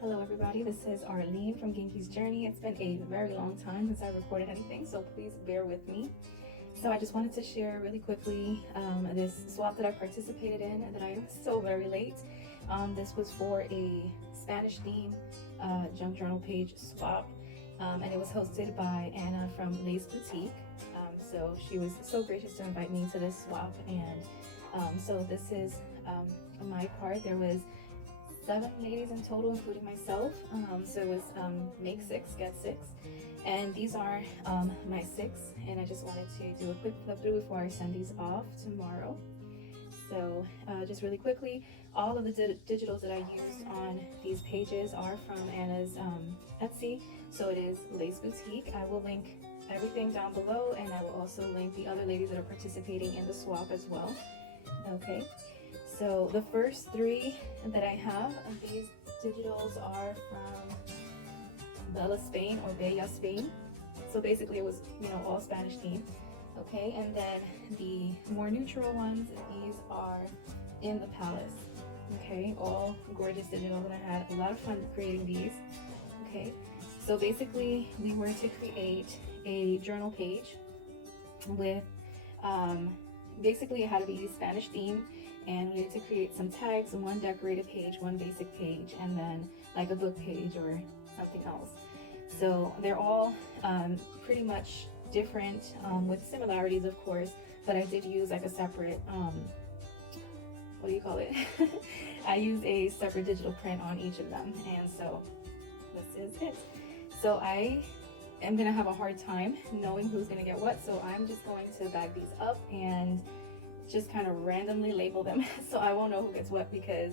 Hello everybody, this is Arlene from Genki's Journey. It's been a very long time since I recorded anything, so please bear with me. So I just wanted to share really quickly this swap that I participated in and that I am so very late. This was for a Spanish theme junk journal page swap, and it was hosted by Anna from Lace Boutique. So she was so gracious to invite me to this swap, and so this is my part. There was 7 ladies in total, including myself. So it was make 6, get 6. And these are my 6. And I just wanted to do a quick flip through before I send these off tomorrow. So just really quickly, all of the digitals that I used on these pages are from Anna's Etsy. So it is Lace Boutique. I will link everything down below, and I will also link the other ladies that are participating in the swap as well. Okay. So the first 3 that I have of these digitals are from Bella, Spain, or Bella, Spain. So basically it was, all Spanish theme. Okay, and then the more neutral ones, these are in the Palace. Okay, all gorgeous digitals, and I had a lot of fun creating these. Okay, so basically we were to create a journal page with, basically it had to be Spanish theme. And we needed to create some tags, 1 decorated page, 1 basic page, and then like a book page or something else. So they're all pretty much different with similarities, of course, but I did use like a separate, what do you call it? I used a separate digital print on each of them, and so this is it. So I am gonna have a hard time knowing who's gonna get what, so I'm just going to bag these up and just kind of randomly label them so I won't know who gets what, because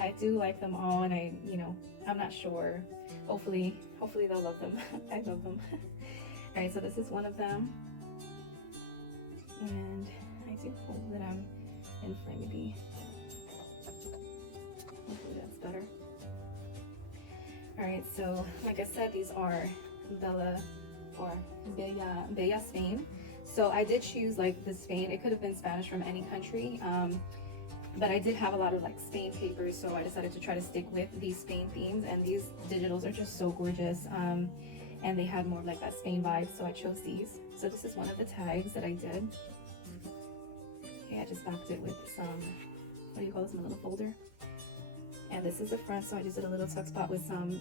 I do like them all, and I'm not sure. Hopefully they'll love them. I love them. All right, so this is one of them, and I do hope that I'm in frame. Maybe hopefully that's better. All right, so like I said, these are Bella or Bella, Spain. So I did choose like the Spain. It could have been Spanish from any country, but I did have a lot of like Spain papers, so I decided to try to stick with these Spain themes, and these digitals are just so gorgeous, and they had more of like that Spain vibe, so I chose these. So this is one of the tags that I did. Okay, I just backed it with some, what do you call this, a little folder. And this is the front, so I just did a little tuck spot with some,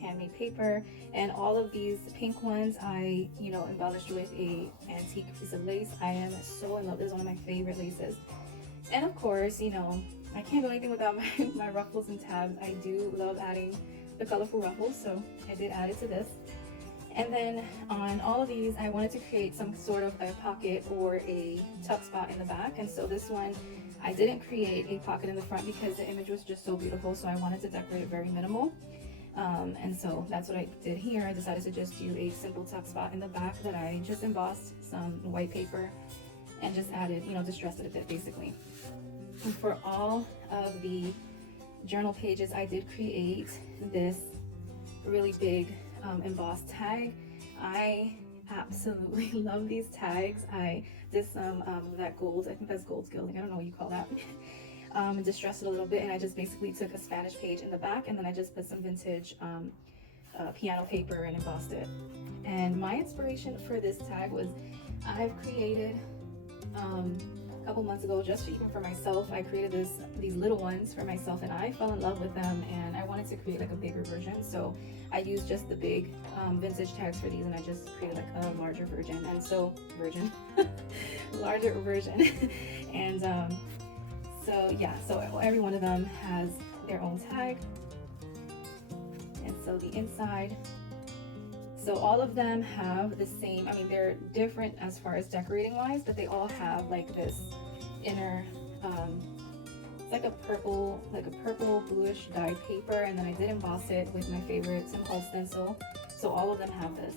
handmade paper. And all of these pink ones I embellished with a antique piece of lace. I am so in love. This is one of my favorite laces. And of course, I can't do anything without my ruffles and tabs. I do love adding the colorful ruffles, so I did add it to this. And then on all of these, I wanted to create some sort of a pocket or a tuck spot in the back. And so this one, I didn't create a pocket in the front because the image was just so beautiful, so I wanted to decorate it very minimal. And so that's what I did here. I decided to just do a simple tuck spot in the back that I just embossed some white paper and just added, distressed it a bit basically. And for all of the journal pages, I did create this really big embossed tag. I absolutely love these tags. I did some that gold, I think that's gold gilding, I don't know what you call that. And distressed it a little bit, and I just basically took a Spanish page in the back, and then I just put some vintage piano paper and embossed it. And my inspiration for this tag was, I've created a couple months ago, just even for myself, I created these little ones for myself, and I fell in love with them, and I wanted to create like a bigger version. So I used just the big vintage tags for these, and I just created like a larger version. And so larger version. And so yeah, so every one of them has their own tag. And so the inside, so all of them have the same, they're different as far as decorating wise, but they all have like this inner, it's like a purple bluish dyed paper, and then I did emboss it with my favorite Tim Holtz stencil. So all of them have this.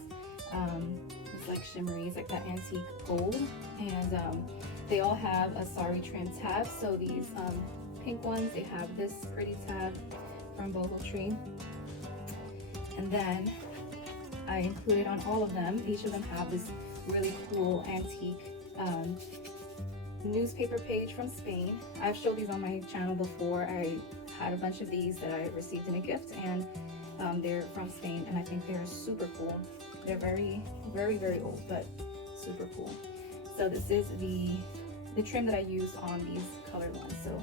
It's like shimmery, it's like that antique gold, and they all have a sari trim tab. So these pink ones, they have this pretty tab from Boho Tree, and then I included on all of them, each of them have this really cool antique newspaper page from Spain. I've showed these on my channel before. I had a bunch of these that I received in a gift, and they're from Spain, and I think they're super cool. They're very, very, very old, but super cool. So this is the trim that I used on these colored ones. So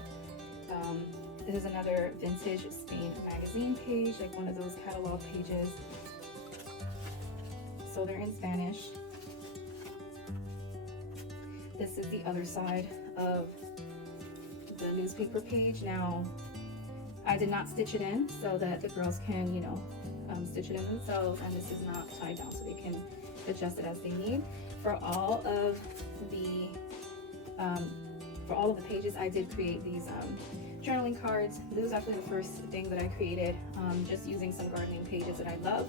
this is another vintage Spain magazine page, like one of those catalog pages. So they're in Spanish. This is the other side of the newspaper page. Now, I did not stitch it in so that the girls can, you know, stitch it in themselves, and this is not tied down, so they can adjust it as they need. For all of the pages, I did create these journaling cards. This was actually the first thing that I created, just using some gardening pages that I love,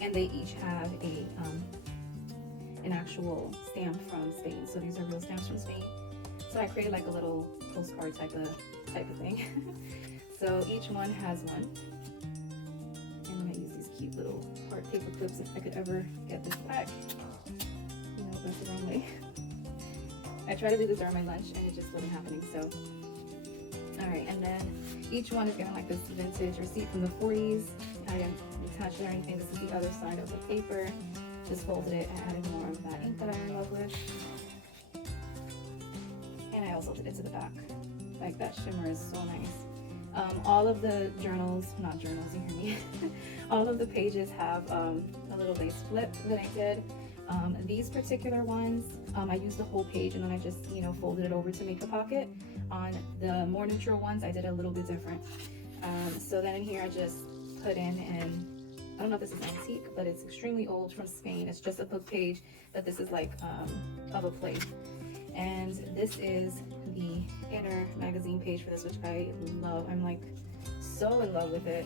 and they each have an actual stamp from Spain. So these are real stamps from Spain. So I created like a little postcard type of thing. So each one has one. I'm gonna use these cute little heart paper clips if I could ever get this back. No, that's the wrong way. I tried to do this during my lunch and it just wasn't happening, so. All right, and then each one is getting like this vintage receipt from the 40s. I didn't attach it or anything. This is the other side of the paper. Just folded it and added more of that ink that I'm in love with. And I also did it to the back. Like, that shimmer is so nice. All of the journals, not journals, you hear me? All of the pages have a little lace flip that I did. These particular ones, I used the whole page and then I just, you know, folded it over to make a pocket. On the more neutral ones, I did a little bit different. So then in here, I just put in, and I don't know if this is antique, but it's extremely old, from Spain. It's just a book page, but this is like of a plate. And this is the inner magazine page for this, which I love. I'm like so in love with it.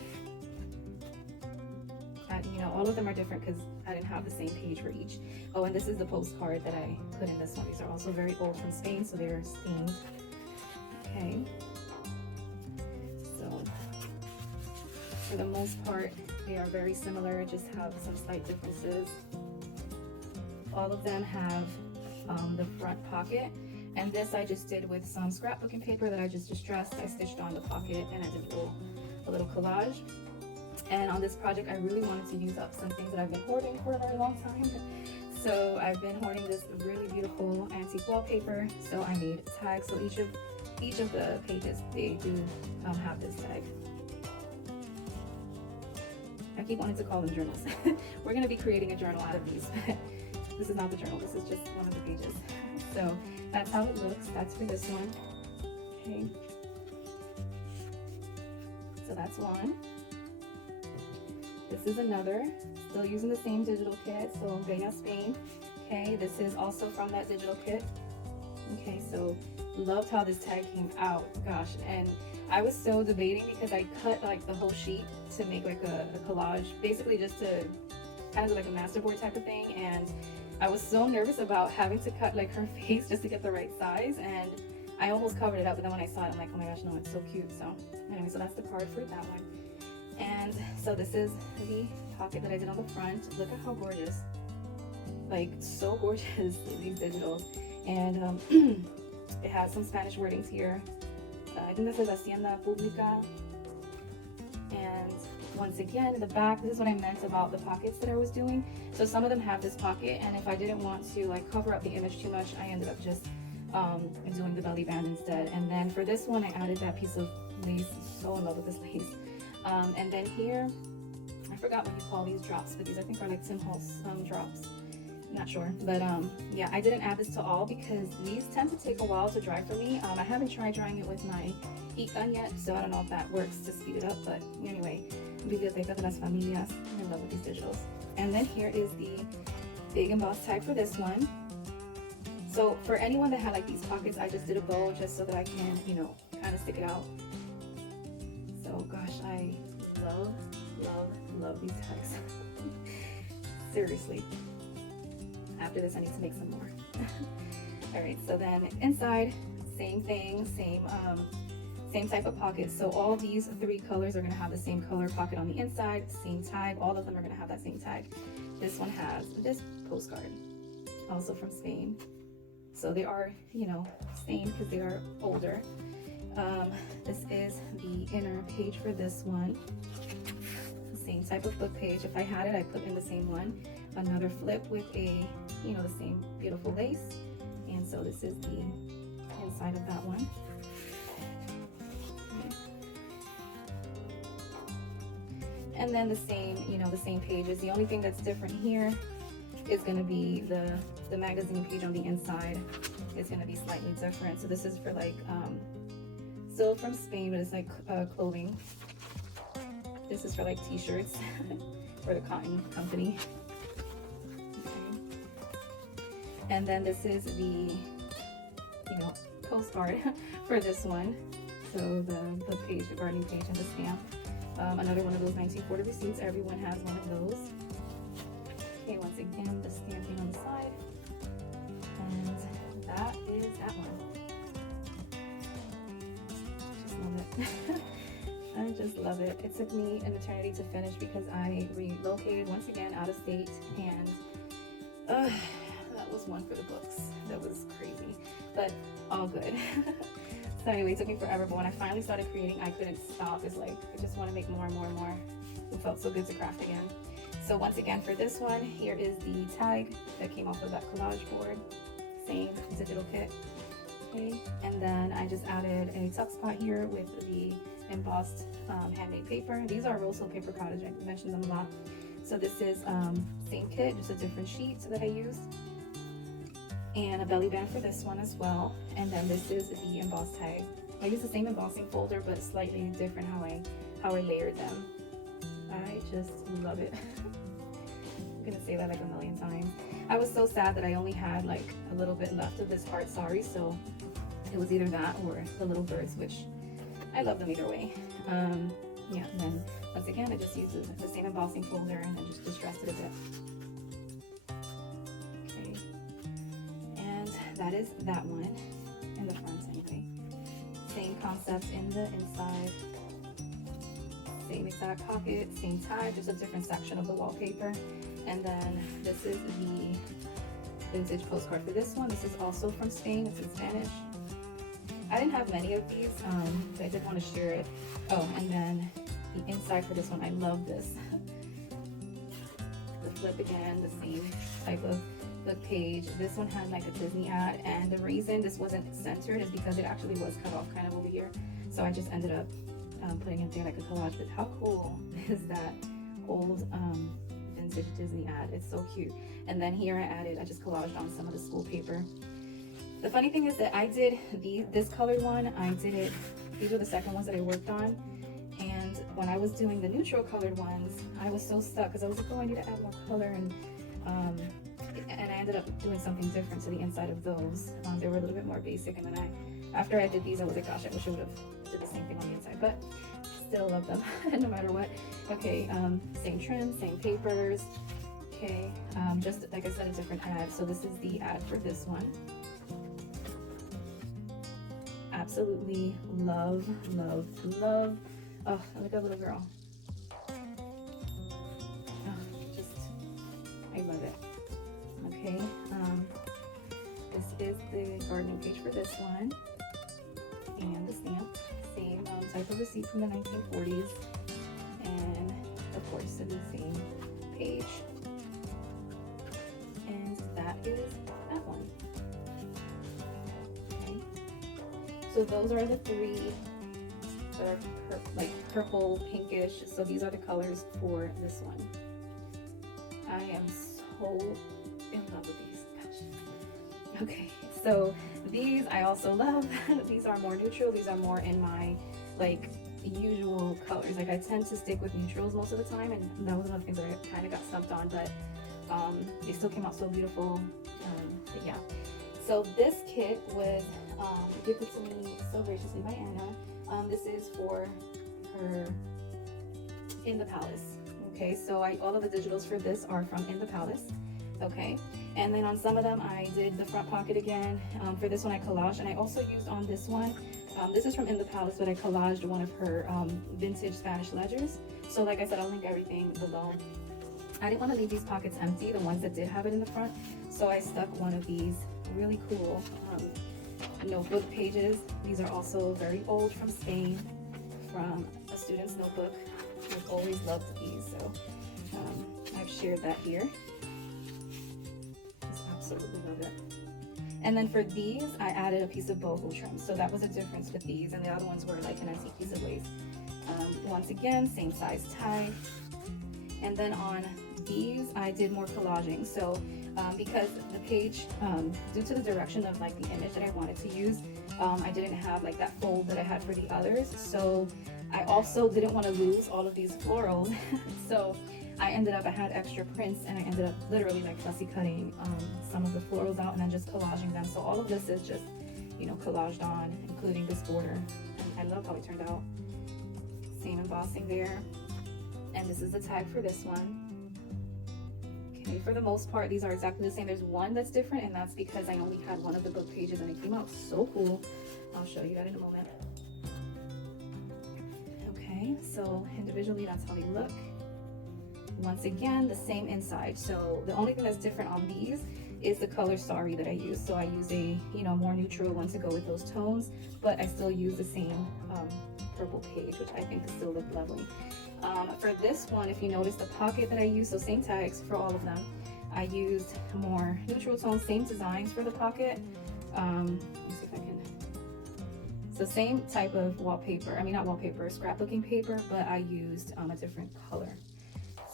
You know, all of them are different because I didn't have the same page for each. Oh, and this is the postcard that I put in this one. These are also very old, from Spain, so they're steamed. Okay. So for the most part, they are very similar, just have some slight differences. All of them have the front pocket, and this I just did with some scrapbooking paper that I just distressed. I stitched on the pocket and I did a little collage. And on this project, I really wanted to use up some things that I've been hoarding for a very long time. So I've been hoarding this really beautiful antique wallpaper. So I made tags. So each of the pages, they do have this tag. I keep wanting to call them journals. We're going to be creating a journal out of these. This is not the journal. This is just one of the pages. So that's how it looks. That's for this one. Okay. So that's one. This is another, still using the same digital kit, so Ibette, Spain. Okay, this is also from that digital kit. Okay, so loved how this tag came out, gosh. And I was so debating because I cut like the whole sheet to make like a collage, basically just to kind of like a masterboard type of thing. And I was so nervous about having to cut like her face just to get the right size. And I almost covered it up, but then when I saw it, I'm like, oh my gosh, no, it's so cute. So anyway, so that's the card for that one. And so this is the pocket that I did on the front. Look at how gorgeous, like so gorgeous, these digitals. And it has some Spanish wordings here. I think this is Hacienda Pública. And once again, in the back, this is what I meant about the pockets that I was doing. So some of them have this pocket, and if I didn't want to like cover up the image too much, I ended up just doing the belly band instead. And then for this one, I added that piece of lace. So in love with this lace. And then here, I forgot what you call these drops, but these I think are like Tim Holtz drops. I'm not sure, but yeah, I didn't add this to all because these tend to take a while to dry for me. I haven't tried drying it with my heat gun yet, so I don't know if that works to speed it up, but anyway, Biblioteca de las Familias. I'm in love with these digitals. And then here is the big embossed tag for this one. So for anyone that had like these pockets, I just did a bow just so that I can, you know, kind of stick it out. So gosh, I love these tags. Seriously. After this, I need to make some more. All right, so then inside, same thing, same type of pocket. So all these three colors are gonna have the same color pocket on the inside, same tag. All of them are gonna have that same tag. This one has this postcard, also from Spain. So they are, you know, stained because they are older. This is the inner page for this one. Same type of book page. If I had it, I put in the same one. Another flip with a, you know, the same beautiful lace. And so this is the inside of that one. And then the same, you know, the same pages. The only thing that's different here is going to be the magazine page on the inside is going to be slightly different. So this is for like, still from Spain, but it's like clothing. This is for like t-shirts for the cotton company. Okay. And then this is the, you know, postcard for this one. So the page, the gardening page and the stamp. Another one of those 1940 receipts. Everyone has one of those. Okay, once again, the stamping on the side. And that is that one. Just love it. I just love it. It took me an eternity to finish because I relocated once again out of state, and that was one for the books. That was crazy, but all good. So anyway, it took me forever, but when I finally started creating, I couldn't stop. It's like, I just want to make more and more and more. It felt so good to craft again. So once again, for this one, here is the tag that came off of that collage board. Same digital kit. Okay, and then I just added a tuck spot here with the embossed handmade paper. These are Rosehill Paper Cottage. I mentioned them a lot. So this is same kit, just a different sheet that I used. And a belly band for this one as well. And then this is the embossed tag. I use the same embossing folder, but slightly different how I layered them. I just love it. I'm gonna say that like a million times. I was so sad that I only had like a little bit left of this heart sari, so it was either that or the little birds, which I love them either way. Yeah, and then once again, I just used the same embossing folder and then just distressed it a bit. That is that one in the front anyway. Same concept in the inside. Same exact pocket, same tag, just a different section of the wallpaper. And then this is the vintage postcard for this one. This is also from Spain. It's in Spanish. I didn't have many of these, but I did want to share it. Oh, and then the inside for this one, I love this. The flip again, the same type of the page. This one had like a Disney ad, and the reason this wasn't centered is because it actually was cut off kind of over here. So I just ended up putting it there like a collage. But how cool is that old vintage Disney ad? It's so cute. And then here I just collaged on some of the school paper. The funny thing is that I did this colored one. These were the second ones that I worked on. And when I was doing the neutral colored ones, I was so stuck because I was like, oh, I need to add more color, and I ended up doing something different to the inside of those. They were a little bit more basic, and then after I did these, I was like, gosh, I wish I would have did the same thing on the inside, but still love them no matter what. Okay, same trim, same papers. Okay, just like I said, a different ad. So this is the ad for this one. Absolutely love, love, love. Oh, look at that little girl. I love it. Okay, this is the gardening page for this one, and the stamp, same type of receipt from the 1940s, and of course the same page, and that is that one. Okay, so those are the three that are like purple, pinkish. So these are the colors for this one. I am so in love with these. Gosh. Okay, so these I also love. These are more neutral. These are more in my like usual colors. Like I tend to stick with neutrals most of the time, and that was one of the things that I kind of got stumped on, but they still came out so beautiful. But yeah, so this kit was gifted to me so graciously by Anna. This is for her In the Palace. Okay, so all of the digitals for this are from In the Palace. Okay, and then on some of them I did the front pocket again. For this one I collaged, and I also used on this one, this is from In the Palace, but I collaged one of her vintage Spanish ledgers. So like I said, I'll link everything below. I didn't want to leave these pockets empty, the ones that did have it in the front, so I stuck one of these really cool notebook pages. These are also very old, from Spain, from a student's notebook. I've always loved these, so I've shared that here. Just absolutely love it. And then for these, I added a piece of boho trim, so that was a difference with these, and the other ones were like an antique piece of lace. Once again, same size tie. And then on these, I did more collaging. So because the page, due to the direction of like the image that I wanted to use, I didn't have like that fold that I had for the others. So I also didn't want to lose all of these florals. So I had extra prints, and I ended up literally like fussy cutting some of the florals out and then just collaging them. So all of this is just, you know, collaged on, including this border. And I love how it turned out. Same embossing there. And this is the tag for this one. Okay, for the most part, these are exactly the same. There's one that's different, and that's because I only had one of the book pages, and it came out so cool. I'll show you that in a moment. Okay, so individually, that's how they look. Once again, the same inside. So the only thing that's different on these is the color sari that I use. So I use a, you know, more neutral one to go with those tones, but I still use the same purple page, which I think still look lovely. For this one, if you notice the pocket that I use, so same tags for all of them, I used more neutral tones, same designs for the pocket. Let me see if I can. So same type of wallpaper, I mean not wallpaper, scrapbooking paper, but I used a different color.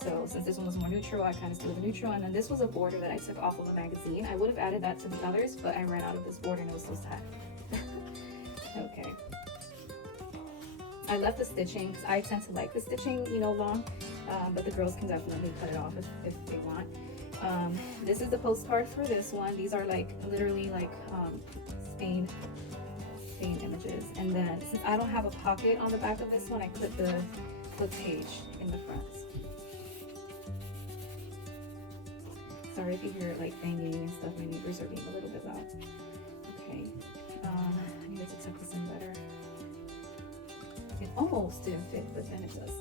So since this one was more neutral, I kind of stayed with the neutral. And then this was a border that I took off of a magazine. I would have added that to the others, but I ran out of this border and it was so sad. Okay. I left the stitching because I tend to like the stitching, you know, long, but the girls can definitely cut it off if they want. This is the postcard for this one. These are like literally like Spain images. And then since I don't have a pocket on the back of this one, I clipped the page in the front. Sorry if you hear it like banging and stuff. My neighbors are being a little bit loud. Okay, I needed to tuck this in better. It almost didn't fit, but then it does.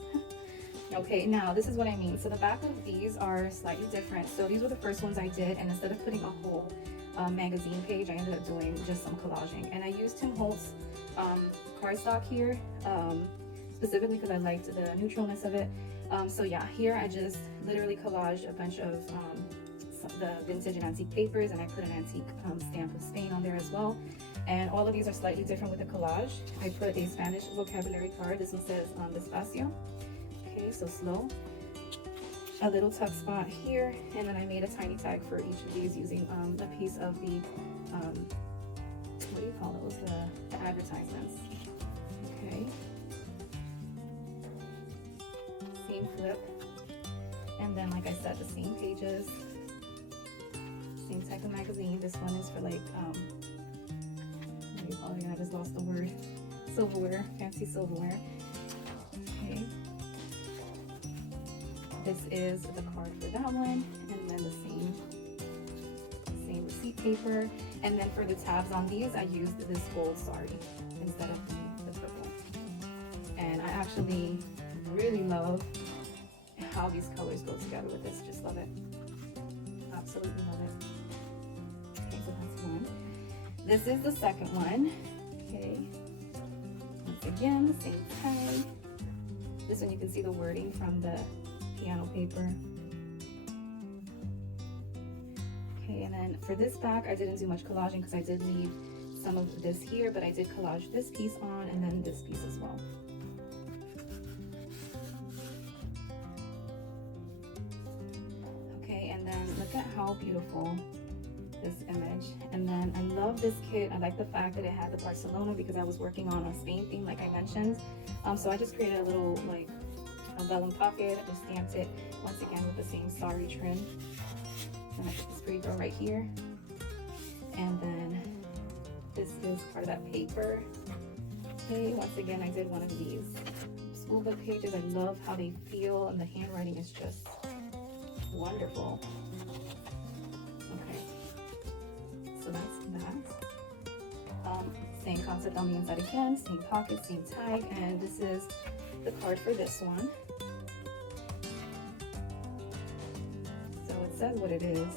Okay, now this is what I mean. So the back of these are slightly different. So these were the first ones I did, and instead of putting a whole magazine page, I ended up doing just some collaging. And I used Tim Holtz cardstock here, specifically because I liked the neutralness of it. So yeah, here I just literally collaged a bunch of the vintage and antique papers, and I put an antique stamp of Spain on there as well. And all of these are slightly different with the collage. I put a Spanish vocabulary card. This one says despacio. Okay, so slow. A little tuck spot here, and then I made a tiny tag for each of these using a piece of the what do you call those? The advertisements. Okay. Same flip, and then like I said, the same pages, same type of magazine. This one is for like what do you call it? I just lost the word. Silverware, fancy silverware. Okay. This is the card for that one, and then the same receipt paper. And then for the tabs on these, I used this gold sari instead of the purple. And I actually really love how these colors go together with this. Just love it. Absolutely love it. Okay, so that's one. This is the second one. Okay. Once again, the same tag. This one you can see the wording from the piano paper. Okay, and then for this back, I didn't do much collaging because I did leave some of this here, but I did collage this piece on and then this piece as well. Okay, and then look at how beautiful this image. And then I love this kit. I like the fact that it had the Barcelona because I was working on a Spain theme like I mentioned. So I just created a little like a vellum pocket. I just stamped it once again with the same sari trim. And I put this pretty girl right here. And then this is part of that paper. Okay, once again, I did one of these school book pages. I love how they feel, and the handwriting is just wonderful. Okay, so that's that. Same concept on the inside again, same pocket, same tag, and this is the card for this one. So it says what it is.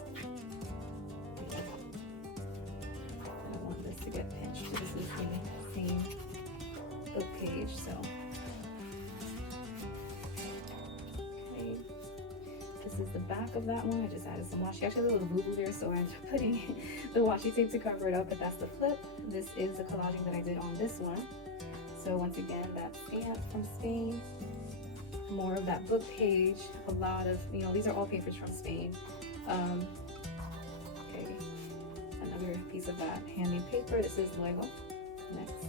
I don't want this to get pinned. this is the back of that one. I just added some washi. Actually, a little boo-boo there, so I'm putting the washi tape to cover it up, but that's the flip. This is the collaging that I did on this one. So once again, that stamp from Spain. More of that book page. A lot of, you know, these are all papers from Spain. Okay, another piece of that handmade paper. This is Lego. Next.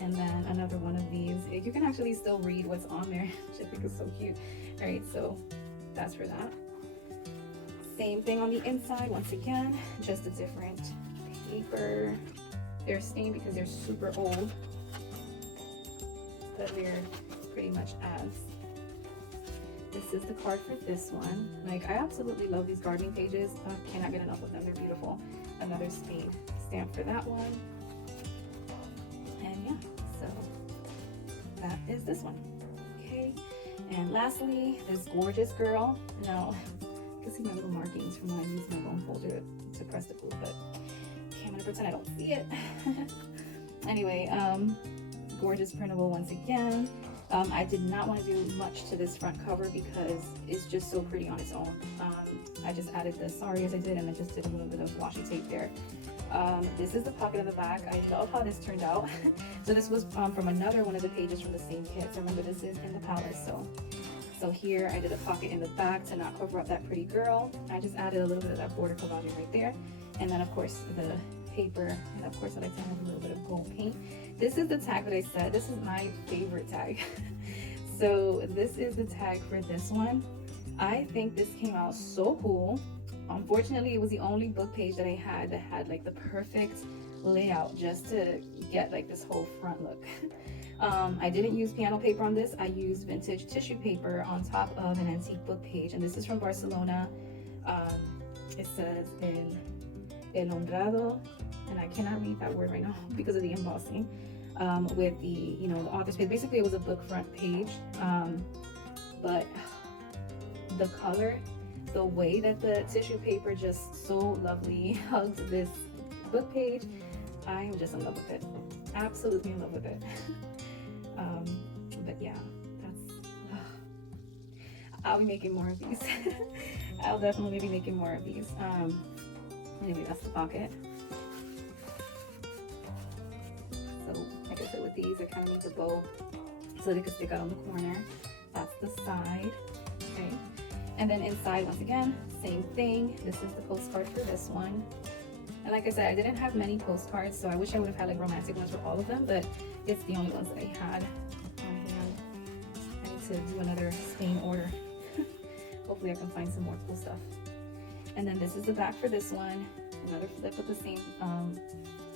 And then another one of these. You can actually still read what's on there, which I think is so cute. All right, so that's for that. Same thing on the inside, once again, just a different paper. They're stained because they're super old, but they're pretty much as. This is the card for this one. Like, I absolutely love these gardening pages. I cannot get enough of them. They're beautiful. Another Spain stamp for that one. And yeah, so that is this one. Okay, and lastly, this gorgeous girl. Now, you can see my little markings from when I used my bone folder to press the glue, but okay, I'm gonna pretend I don't see it. Anyway, gorgeous printable once again. I did not want to do much to this front cover because it's just so pretty on its own. I just added the saris I did, and I just did a little bit of washi tape there. This is the pocket in the back. I love how this turned out. So this was from another one of the pages from the same kit. So remember, this is in the palace. So here I did a pocket in the back to not cover up that pretty girl. I just added a little bit of that border collaging right there. And then of course the paper, and of course I like to have a little bit of gold paint. This is the tag that I said. This is my favorite tag. So this is the tag for this one. I think this came out so cool. Unfortunately, it was the only book page that I had that had like the perfect layout just to get like this whole front look. I didn't use piano paper on this. I used vintage tissue paper on top of an antique book page, and this is from Barcelona. It says El Honrado, and I cannot read that word right now because of the embossing. With the, you know, the author's page. Basically, it was a book front page, but the color, the way that the tissue paper just so lovely hugged this book page, I am just in love with it. Absolutely in love with it. But yeah, that's. I'll be making more of these. I'll definitely be making more of these. Anyway, that's the pocket. So, like I said, with these, I kind of need the bow so they can stick out on the corner. That's the side. Okay. And then inside, once again, same thing. This is the postcard for this one. And like I said, I didn't have many postcards, so I wish I would have had like romantic ones for all of them, but it's the only ones that I had on hand. I need to do another Spain order. Hopefully I can find some more cool stuff. And then this is the back for this one. Another flip with the same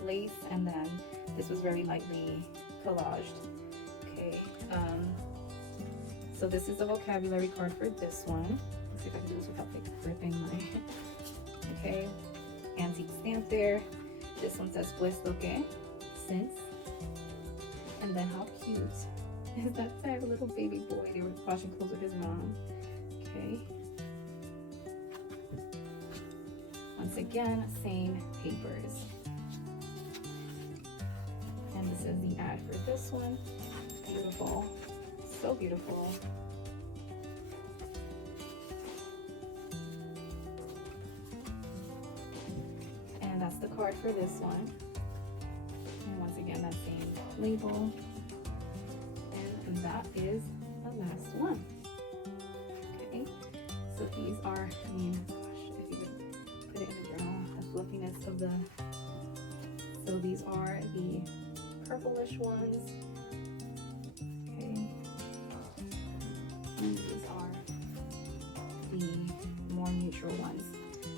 lace, and then this was very lightly collaged. Okay. So this is the vocabulary card for this one. Let's see if I can do this without like ripping my. Okay. Antique stamp there. This one says pues lo que, since. And then how cute is that tag? A little baby boy. They were washing clothes with his mom. Okay. Once again, same papers. And this is the ad for this one. Beautiful. So beautiful. And that's the card for this one. And once again, that same label. And that is the last one. Okay. So these are, I mean, gosh, if you could put it in the journal, the fluffiness of the, so these are the purplish ones. Okay. And these are the more neutral ones.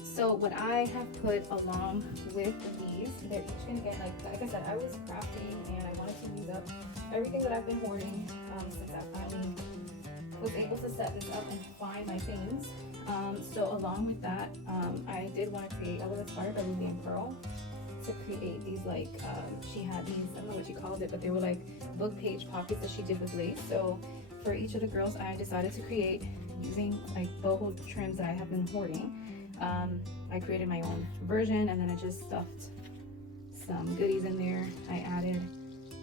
So what I have put along with these, they're each gonna get, like I said, I was crafting and I wanted to use up everything that I've been hoarding since I finally was able to set this up and find my things. So along with that, I did want to create, I was inspired by Ruby and Pearl to create these like, she had these, I don't know what she called it, but they were like book page pockets that she did with lace. So for each of the girls, I decided to create using like boho trims that I have been hoarding. I created my own version, and then I just stuffed some goodies in there. I added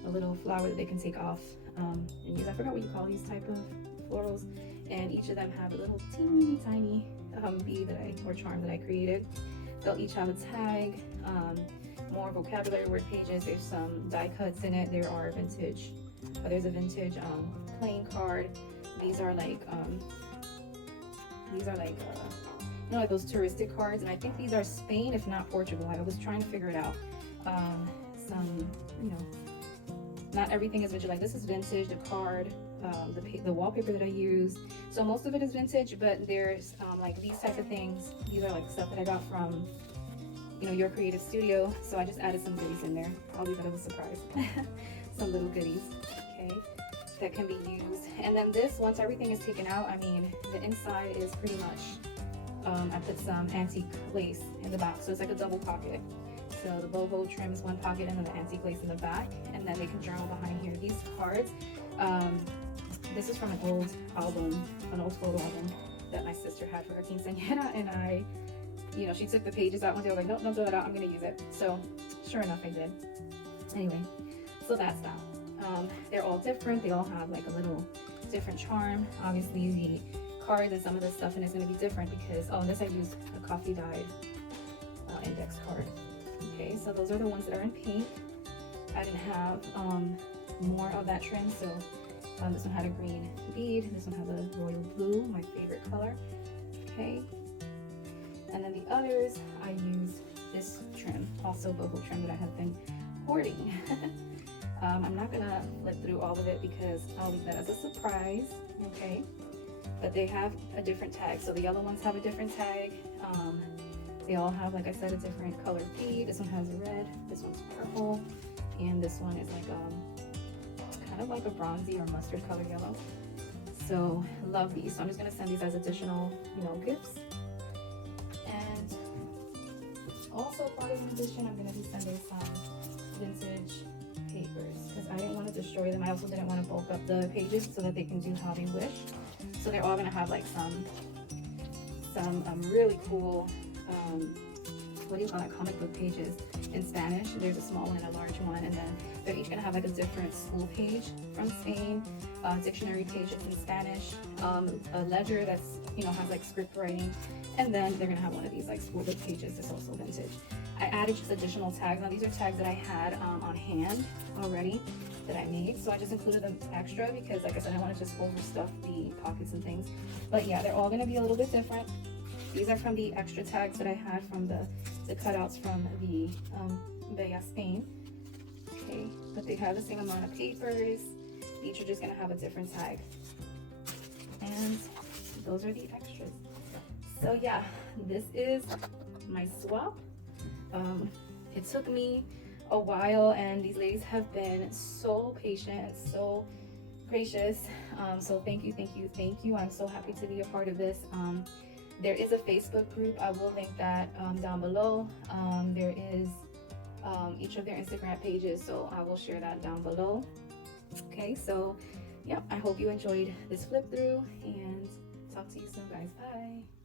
a little flower that they can take off and use. I forgot what you call these type of florals. and each of them have a little teeny tiny bead or charm that I created. They'll each have a tag, more vocabulary word pages. There's some die cuts in it. There's a vintage playing card. These are like you know, like those touristic cards, and I think these are Spain, if not Portugal. I was trying to figure it out. Some, you know, not everything is vintage. Like this is vintage, the card, the wallpaper that I use. So most of it is vintage, but there's like these type of things. These are like stuff that I got from, you know, Your Creative Studio. So I just added some goodies in there. I'll leave that as a surprise. Some little goodies, okay, that can be used. And then this, once everything is taken out, I mean, the inside is pretty much, I put some antique lace in the back. So it's like a double pocket. So the boho trims one pocket and then the antique lace in the back, and then they can journal behind here. These cards, this is from an old album, an old photo album that my sister had for her quinceañera, and I, you know, she took the pages out one day. I was like, nope, don't throw that out, I'm gonna use it. So sure enough, I did. Anyway, so that's that. They're all different. They all have like a little different charm. Obviously the cards and some of the stuff in it is going to be different because, oh, this I used a coffee dyed index card. Okay, so those are the ones that are in pink. I didn't have more of that trim, so this one had a green bead. This one has a royal blue, my favorite color. Okay, and then the others I used this trim, also boho trim that I have been hoarding. I'm not gonna flip through all of it because I'll leave that as a surprise. Okay, but they have a different tag. So the yellow ones have a different tag. They all have, like I said, a different color bead. This one has red, this one's purple, and this one is like kind of like a bronzy or mustard color yellow. So love these. So I'm just gonna send these as additional, you know, gifts. And also part of the edition, I'm gonna be sending some vintage papers because I didn't want to destroy them. I also didn't want to bulk up the pages so that they can do how they wish. So they're all gonna have like some really cool what do you call it, comic book pages in Spanish. There's a small one and a large one, and then they're each gonna have like a different school page from Spain, dictionary pages in Spanish, a ledger that's, you know, has like script writing, and then they're gonna have one of these like school book pages that's also vintage. I added just additional tags. Now these are tags that I had on hand already that I made, so I just included them extra because, like I said, I want to just overstuff the pockets and things. But yeah, they're all gonna be a little bit different. These are from the extra tags that I had from the cutouts from the Bella Spain. Okay, but they have the same amount of papers. Each are just gonna have a different tag. And those are the extras. So yeah, this is my swap. It took me a while, and these ladies have been so patient and so gracious. So thank you. I'm so happy to be a part of this. There is a Facebook group. I will link that down below. There is each of their Instagram pages, so I will share that down below. Okay, so yeah, I hope you enjoyed this flip through, and talk to you soon, guys. Bye.